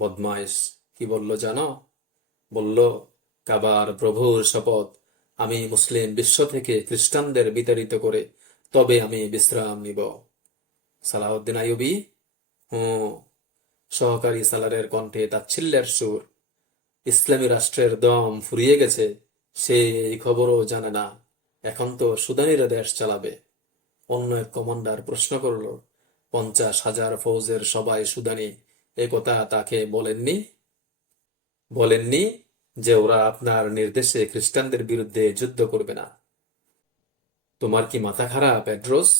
বদমাইশ কি বলল জানো? বলল, কাবার প্রভুর শপথ, আমি মুসলিম বিশ্ব থেকে খ্রিস্টানদের বিতাড়িত করে তবে আমি বিশ্রাম নিব। সালাহউদ্দিন আইয়ুবী, হুঁ। সহকারী সালারের কণ্ঠে তাচ্ছিল্যের সুর। ইসলামী রাষ্ট্রের দম ফুরিয়ে গেছে, সে এই খবরও জানে না। এখন তো সুদানিরা দেশ চালাবে। অন্য এক কমান্ডার প্রশ্ন করল, 50,000 ফৌজের সবাই সুদানি, এ কথা তাকে বলেননি? বলেননি যে ওরা আপনার নির্দেশে খ্রিস্টানদের বিরুদ্ধে যুদ্ধ করবে না? তোমার কি মাথা খারাপ, অ্যাড্রোস?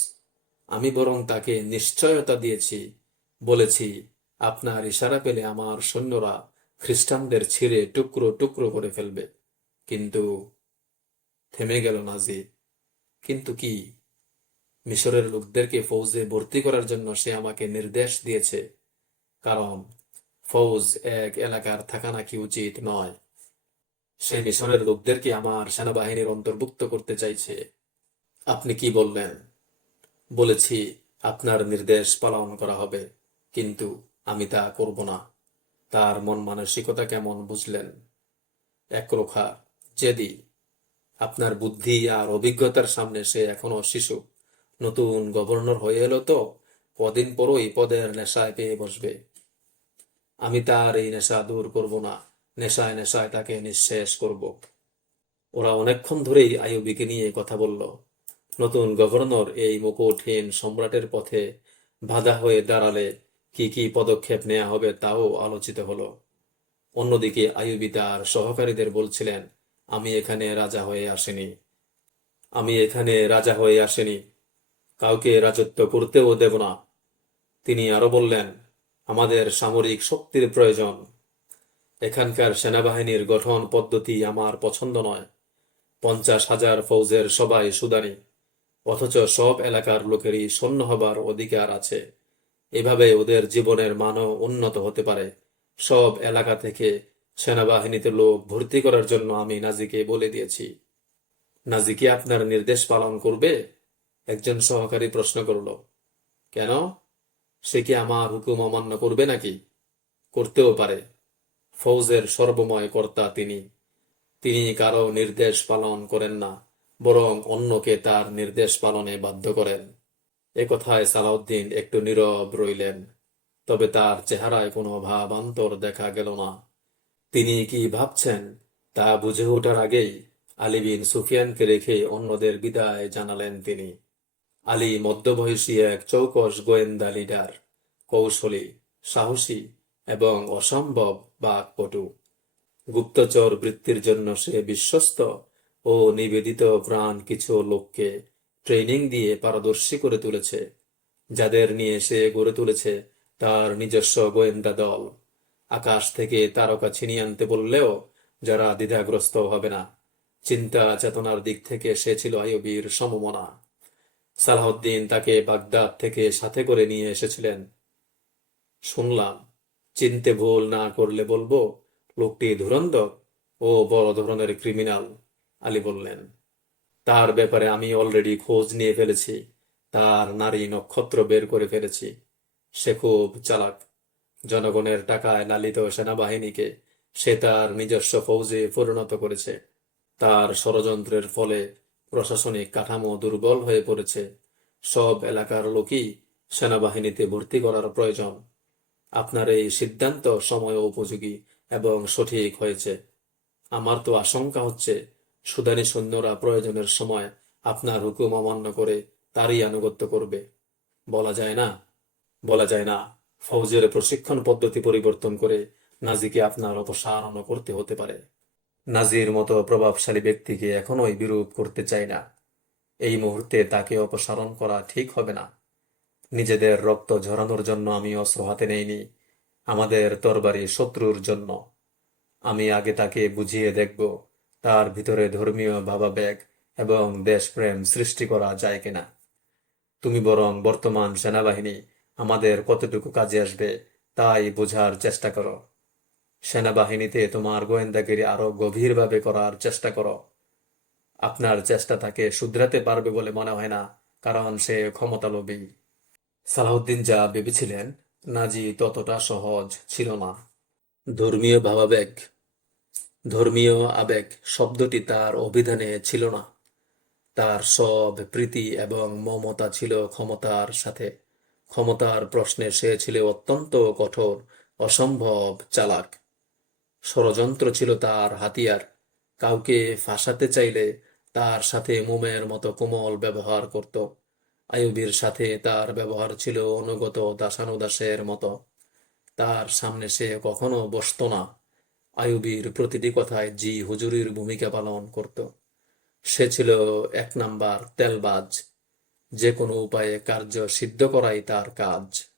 আমি বরং তাকে নিশ্চয়তা দিয়েছি, বলেছি আপনার ইশারা পেলে আমার সৈন্যরা খ্রিস্টানদের ছিঁড়ে টুকরো টুকরো করে ফেলবে। কিন্তু থেমে গেল নাজি। কিন্তু কি? মিশরের লোকদেরকে ফৌজে ভর্তি করার জন্য সে আমাকে নির্দেশ দিয়েছে। কারণ ফৌজ এক এলাকার থাকা নাকি উচিত নয়। সে মিশরের লোকদেরকে আমার সেনাবাহিনীর অন্তর্ভুক্ত করতে চাইছে। আপনি কি বললেন? বলেছি আপনার নির্দেশ পালন করা হবে, কিন্তু আমি তা করব না। তার মন মানসিকতা কেমন বুঝলেন? একরোখা, জেদি। আপনার বুদ্ধি আর অভিজ্ঞতার সামনে সে এখনো শিশু। নতুন গভর্নর হয়ে এলো তো, কদিন পরই পদের নেশায় পেয়ে বসবে। আমি তার এই নেশা দূর করব না, নেশায় নেশায় তাকে নিঃশেষ করব। ওরা অনেকক্ষণ ধরেই আইয়ুবীকে নিয়ে কথা বলল। নতুন গভর্নর এই মুকুটহীন সম্রাটের পথে বাধা হয়ে দাঁড়ালে কি কি পদক্ষেপ নেওয়া হবে তাও আলোচিত হলো। অন্যদিকে আইয়ুবী তার সহকারীদের বলছিলেন, আমি এখানে রাজা হয়ে আসিনি। আমি এখানে রাজা হয়ে আসিনি, কাউকে রাজত্ব করতেও দেব না। তিনি আরো বললেন, আমাদের সামরিক শক্তির প্রয়োজন। এখানকার সেনাবাহিনীর গঠন পদ্ধতি আমার পছন্দ নয়। 50,000 ফৌজের সবাই সুদানি, অথচ সব এলাকার লোকেরই সৈন্য হবার অধিকার আছে। এভাবে ওদের জীবনের মানও উন্নত হতে পারে। সব এলাকা থেকে সেনাবাহিনীতে লোক ভর্তি করার জন্য আমি নাজিকে বলে দিয়েছি। নাজি কি আপনার নির্দেশ পালন করবে? একজন সহকারী প্রশ্ন করল। কেন? সে কি আমার হুকুম অমান্য করবে নাকি? করতেও পারে। ফৌজের সর্বময় কর্তা তিনি। তিনি কারো নির্দেশ পালন করেন না, বরং অন্যকে তার নির্দেশ পালনে বাধ্য করেন। এ কথায় সালাউদ্দিন একটু নীরব রইলেন, তবে তার চেহারায় কোনো ভাবান্তর দেখা গেল না। তিনি কি ভাবছেন তা বুঝে ওঠার আগেই আলী বিন সুফিয়ানকে রেখে অন্যদের বিদায় জানালেন তিনি। আলী মধ্যবয়সী এক চৌকস গোয়েন্দা লিডার, কৌশলী, সাহসী এবং অসম্ভব বাকপটু। গুপ্তচর বৃত্তির জন্য সে বিশ্বস্ত ও নিবেদিত প্রাণ কিছু লোককে ট্রেনিং দিয়ে পারদর্শী করে তুলেছে, যাদের নিয়ে সে গড়ে তুলেছে তার নিজস্ব গোয়েন্দা দল। আকাশ থেকে তারকা ছিনিয়ে আনতে বললেও যারা দ্বিধাগ্রস্ত হবে না। চিন্তা চেতনার দিক থেকে সে ছিল আইয়ুবীর সমমনা। সালাহউদ্দিন তাকে বাগদাদ থেকে সাথে করে নিয়ে এসেছিলেন। শুনলাম, চিনতে ভুল না করলে বলবো লোকটি ধুরন্ধর ও বড় ধরনের ক্রিমিনাল। আলী বললেন, তার ব্যাপারে আমি অলরেডি খোঁজ নিয়ে ফেলেছি। তার নারী নক্ষত্র বের করে ফেলেছি। সে খুব চালাক। জনগণের টাকায় লালিত সেনাবাহিনীকে সে তার নিজস্ব ফৌজে পরিণত করেছে। তার ষড়যন্ত্রের ফলে প্রশাসনিক কাঠামো দুর্বল হয়ে পড়েছে। সব এলাকার লোকই সেনাবাহিনীতে ভর্তি করার প্রয়োজন। আপনার এই সিদ্ধান্ত সময় উপযোগী এবং সঠিক হয়েছে। আমার তো আশঙ্কা হচ্ছে সুদানি সৈন্যরা প্রয়োজনের সময় আপনার হুকুম অমান্য করে তারই আনুগত্য করবে। বলা যায় না, বলা যায় না। ফৌজের প্রশিক্ষণ পদ্ধতি পরিবর্তন করে নাজিকে আপনার অপসারণ করতে হতে পারে। নাজির মতো প্রভাবশালী ব্যক্তিকে এখনোই বিরূপ করতে চাই না। এই মুহূর্তে তাকে অপসারণ করা ঠিক হবে না। নিজেদের রক্ত ঝরানোর জন্য আমি অস্ত্র হাতে নেইনি, আমাদের তরবারি শত্রুর জন্য। আমি আগে তাকে বুঝিয়ে দেখব তার ভিতরে ধর্মীয় ভাবাবেগ এবং দেশপ্রেম সৃষ্টি করা যায় কিনা। তুমি বরং বর্তমান সেনাবাহিনী আমাদের কতটুকু কাজে আসবে তাই বোঝার চেষ্টা করো। সেনাবাহিনীতে তোমার গোয়েন্দাগিরি আরো গভীরভাবে করার চেষ্টা করো। আপনার চেষ্টা তাকে শুধরাতে পারবে বলে মনে হয় না, কারণ সে ক্ষমতালোভী। সালাহউদ্দিন যা ভেবেছিলেন, নাজি ততটা সহজ ছিল না। ধর্মীয় ভাবাবেগ, ধর্মীয় আবেগ শব্দটি তার অভিধানে ছিল না। তার সব প্রীতি এবং মমতা ছিল ক্ষমতার সাথে। ক্ষমতার প্রশ্নে সে ছিল অত্যন্ত কঠোর, অসম্ভব চালাক। ষড়যন্ত্র ছিল তার হাতিয়ার। কাউকে ফাঁসাতে চাইলে তার সাথে মোমের মতো কোমল ব্যবহার করত। আইয়ুবের সাথে তার ব্যবহার ছিল অনুগত দাসানুদাসের মতো। তার সামনে সে কখনো বসতো না। আইয়ুবের প্রতিটি কথায় জি হুজুরের ভূমিকা পালন করত। সে ছিল এক নাম্বার তেলবাজ। যে কোনো উপায়ে কার্য সিদ্ধ করাই তার কাজ।